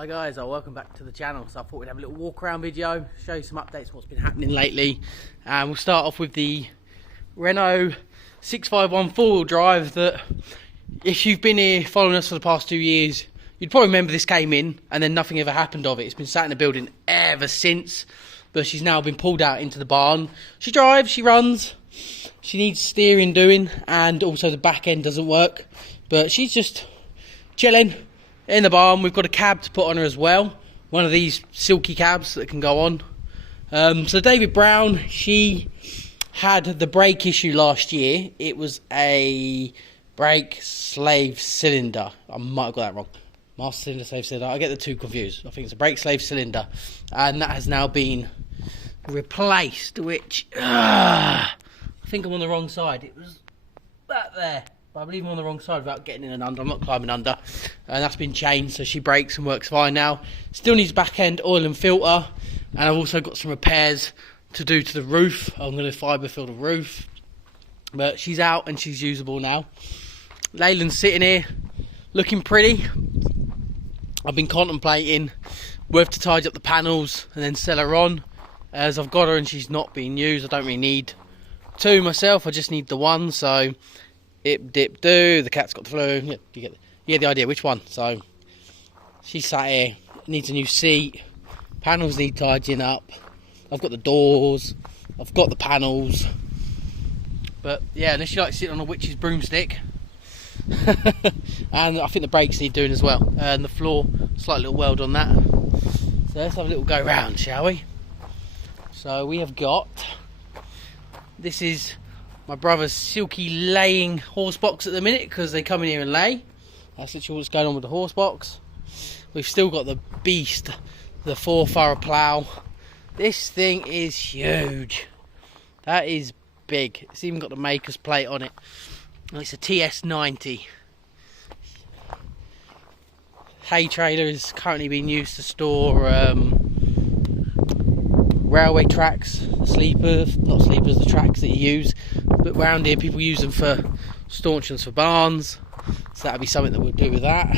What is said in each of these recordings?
Hi guys, welcome back to the channel. So I thought we'd have a little walk around video, show you some updates on what's been happening lately. And we'll start off with the Renault 651 four-wheel drive that, if you've been here following us for the past 2 years, you'd probably remember this came in and then nothing ever happened of it. It's been sat in the building ever since, but she's now been pulled out into the barn. She drives, she runs, she needs steering doing, and also the back end doesn't work, but she's just chilling in the barn. We've got a cab to put on her as well, one of these silky cabs that can go on. So David Brown, she had the brake issue last year. It was a brake slave cylinder. I might have got that wrong. Master cylinder, slave cylinder. I get the two confused. I think it's a brake slave cylinder, and that has now been replaced, which I think I'm on the wrong side. It was that there, but I believe I'm on the wrong side without getting in and under. I'm not climbing under, and that's been changed, so she brakes and works fine now. Still needs back end oil and filter, and I've also got some repairs to do to the roof. I'm going to fibre fill the roof, but she's out and she's usable now. Leyland's sitting here looking pretty. I've been contemplating whether to tidy up the panels and then sell her on, as I've got her and she's not being used. I don't really need two myself, I just need the one. So ip dip do, the cat's got the flu. Yeah, you get the idea which one. So she's sat here, needs a new seat, panels need tidying up. I've got the doors, I've got the panels, but yeah, unless you like sitting on a witch's broomstick. And I think the brakes need doing as well, and the floor, slight little weld on that. So let's have a little go round, shall we? So we have got, this is my brother's silky laying horse box at the minute, because they come in here and lay. That's literally what's going on with the horse box. We've still got the beast, the 4-furrow plough. This thing is huge. That is big. It's even got the maker's plate on it. And it's a TS90. Hay trailer is currently being used to store railway tracks, sleepers, not sleepers, the tracks that you use. But round here people use them for stanchions for barns, so that'll be something that we'll do with that.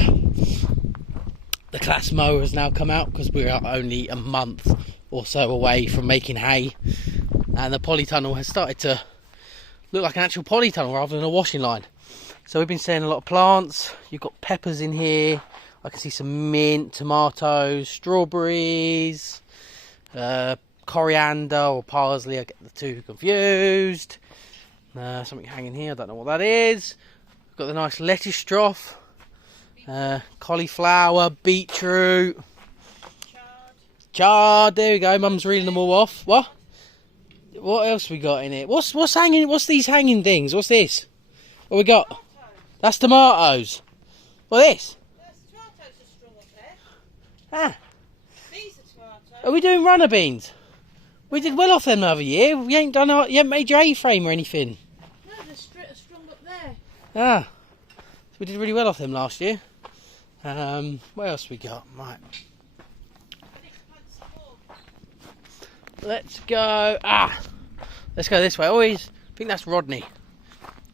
The class mower has now come out because we're only a month or so away from making hay, and the polytunnel has started to look like an actual polytunnel rather than a washing line. So we've been selling a lot of plants. You've got peppers in here, I can see some mint, tomatoes, strawberries, coriander or parsley, I get the two confused. Something hanging here, I don't know what that is. We've got the nice lettuce trough, cauliflower, beetroot, chard, there we go. Mum's reeling them all off. What else we got in it? What's hanging? What's these hanging things? What's this? What we got? Tomatoes. That's tomatoes. What is this? That's tomatoes are strung up there. Ah. These are tomatoes. Are we doing runner beans? We did well off them the other year. You ain't made your A-frame or anything. No, they're strung up there. Ah. So we did really well off them last year. What else we got? Right. Let's go. Let's go this way. Always. I think that's Rodney,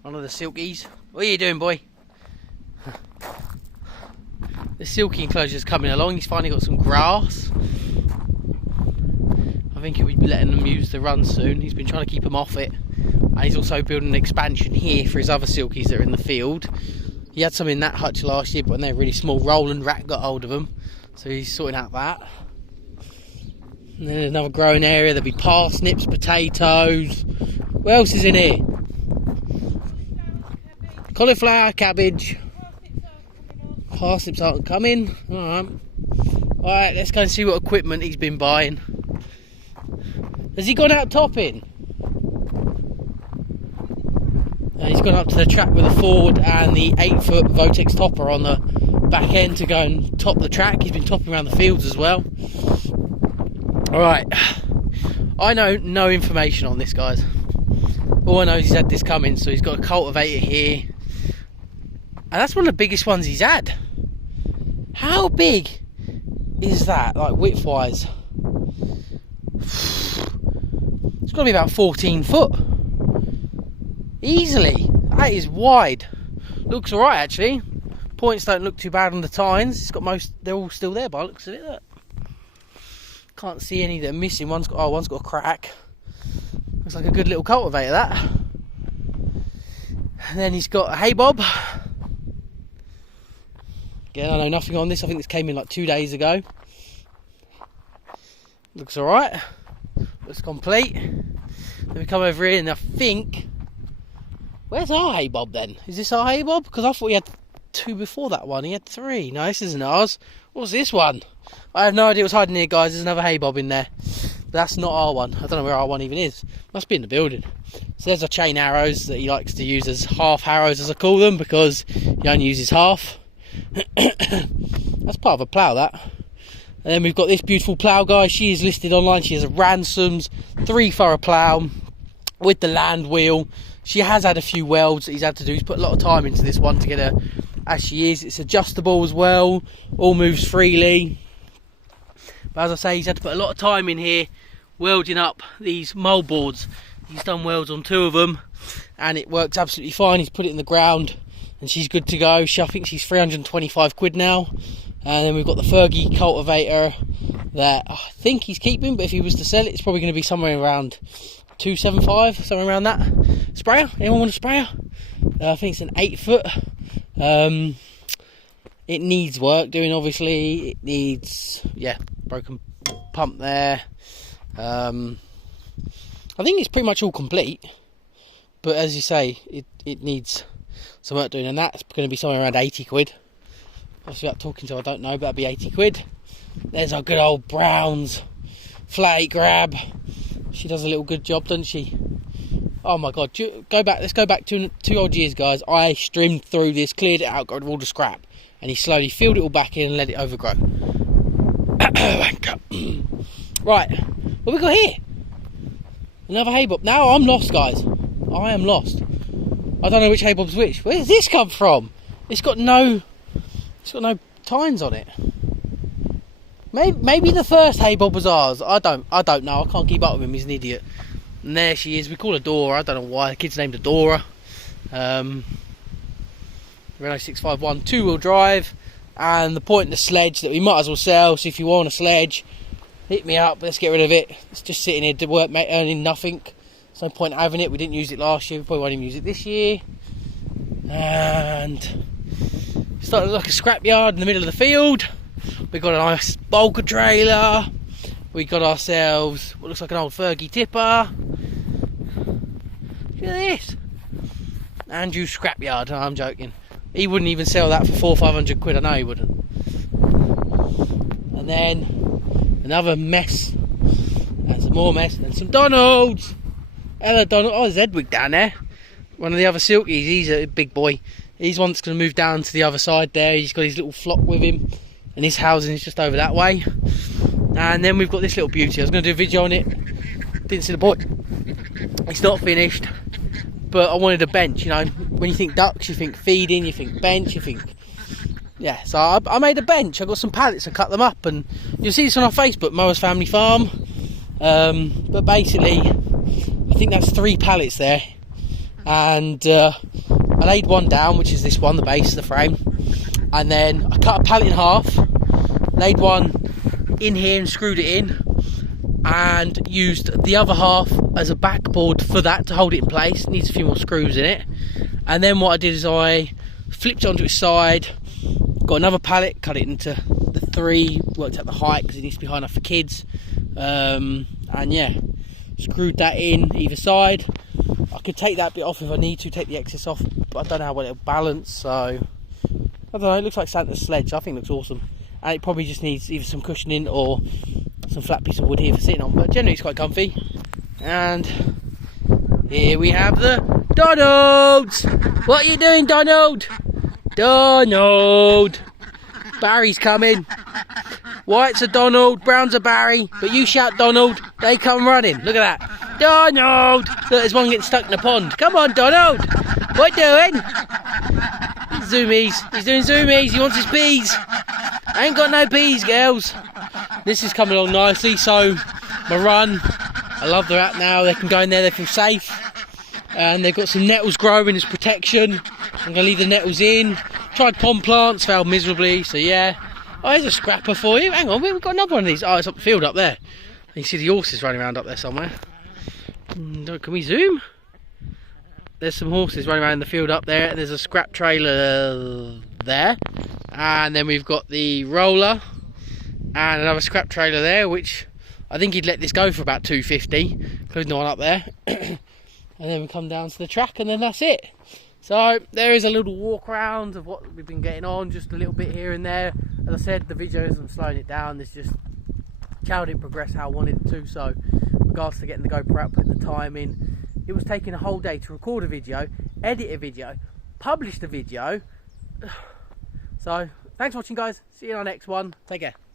one of the silkies. What are you doing, boy? The silky enclosure's coming along. He's finally got some grass. I think he'll be letting them use the run soon. He's been trying to keep them off it, and he's also building an expansion here for his other silkies that are in the field. He had some in that hutch last year, but when they're really small, Roland Rat got hold of them, so he's sorting out that. And then there's another growing area. There'll be parsnips, potatoes. What else is in here? Cauliflower, cabbage. Parsnips aren't coming. Alright, let's go and see what equipment he's been buying. Has he gone out topping? He's gone up to the track with a Ford and the 8-foot Votex topper on the back end to go and top the track. He's been topping around the fields as well. Alright, I know no information on this, guys. All I know is he's had this coming, so he's got a cultivator here, and that's one of the biggest ones he's had. How big is that, like width wise? It's got to be about 14 foot easily. That is wide. Looks alright actually. Points don't look too bad on the tines. It's got most. They're all still there by the looks of it. Look. Can't see any that are missing. One's got a crack. Looks like a good little cultivator, that. And then he's got a hay bob. Again, I know nothing on this. I think this came in like 2 days ago. Looks alright. Looks complete. Then we come over here and I think... Where's our hay bob then? Is this our hay bob? Because I thought he had 2 before that one. He had 3. No, this isn't ours. What's this one? I have no idea what's hiding here, guys. There's another hay bob in there. But that's not our one. I don't know where our one even is. Must be in the building. So there's our chain arrows that he likes to use as half arrows, as I call them, because he only uses half. That's part of a plough, that. And then we've got this beautiful plough, guys. She is listed online. She has a Ransoms 3-furrow plough with the land wheel. She has had a few welds that he's had to do. He's put a lot of time into this one to get her as she is. It's adjustable as well. All moves freely. But as I say, he's had to put a lot of time in here welding up these mould boards. He's done welds on 2 of them and it works absolutely fine. He's put it in the ground and she's good to go. I think she's 325 quid now. And then we've got the Fergie cultivator that I think he's keeping, but if he was to sell it, it's probably going to be somewhere around 275, somewhere around that. Sprayer? Anyone want a sprayer? I think it's an 8-foot. It needs work doing, obviously. It needs, broken pump there. I think it's pretty much all complete, but as you say, it needs some work doing, and that's going to be somewhere around 80 quid. Obviously, without talking to her, I don't know, but that'd be 80 quid. There's our good old Browns flat grab. She does a little good job, doesn't she? Oh my god, let's go back 2 odd years, guys. I streamed through this, cleared it out, got rid of all the scrap, and he slowly filled it all back in and let it overgrow. Right, what have we got here? Another hay bob. Now I'm lost, guys. I am lost. I don't know which hay bob's which. Where does this come from? It's got no tines on it. Maybe the first hay bob was ours. I don't know. I can't keep up with him. He's an idiot. And there she is. We call her Dora. I don't know why. The kid's named her Dora. Renault 651 2-wheel drive. And the point in the sledge that we might as well sell. So if you want a sledge, hit me up. Let's get rid of it. It's just sitting here to work, mate, earning nothing. There's no point having it. We didn't use it last year. We probably won't even use it this year. And started like a scrapyard in the middle of the field. We got a nice bulker trailer. We got ourselves what looks like an old Fergie tipper. Look at this. Andrew's scrapyard. No, I'm joking. He wouldn't even sell that for 400 or 500 quid. I know he wouldn't. And then another mess. And some more mess. And some Donalds. Hello, Donald. Oh, there's Edwig down there. One of the other Silkies. He's a big boy. He's one that's going to move down to the other side there. He's got his little flock with him. And his housing is just over that way. And then we've got this little beauty. I was going to do a video on it. Didn't see the point. It's not finished. But I wanted a bench, you know. When you think ducks, you think feeding, you think bench, you think... Yeah, so I made a bench. I got some pallets and cut them up. And you'll see this on our Facebook, Moa's Family Farm. But basically, I think that's 3 pallets there. And I laid one down, which is this one, the base of the frame. And then I cut a pallet in half, laid one in here and screwed it in, and used the other half as a backboard for that to hold it in place. It needs a few more screws in it. And then what I did is I flipped it onto its side, got another pallet, cut it into the 3, worked out the height because it needs to be high enough for kids. And yeah, screwed that in either side. I could take that bit off if I need to, take the excess off, but I don't know how well it'll balance, so I don't know. It looks like Santa's sledge. I think it looks awesome, and it probably just needs either some cushioning or some flat piece of wood here for sitting on, but generally it's quite comfy. And here we have the Donalds. What are you doing, Donald? Donald. Barry's coming. White's a Donald, brown's a Barry, but you shout Donald, they come running. Look at that. Donald! Look, there's one getting stuck in the pond. Come on, Donald! What you doing? Zoomies. He's doing zoomies. He wants his peas. I ain't got no peas, girls. This is coming along nicely, so my run, I love the app now. They can go in there, they feel safe. And they've got some nettles growing as protection. I'm going to leave the nettles in. Tried pond plants, failed miserably, so yeah. Oh, there's a scrapper for you. Hang on, we've got another one of these. Oh, it's up the field up there. You see the horses running around up there somewhere. Can we zoom? There's some horses running around in the field up there, and there's a scrap trailer there. And then we've got the roller and another scrap trailer there, which I think he'd let this go for about 250, including the one up there. And then we come down to the track, and then that's it. So there is a little walk around of what we've been getting on, just a little bit here and there. As I said, the videos, I'm slowing it down. There's just channel didn't progress how I wanted it to, so in regards to getting the GoPro out, putting the time in, it was taking a whole day to record a video, edit a video, publish the video. So thanks for watching, guys. See you in our next one. Take care.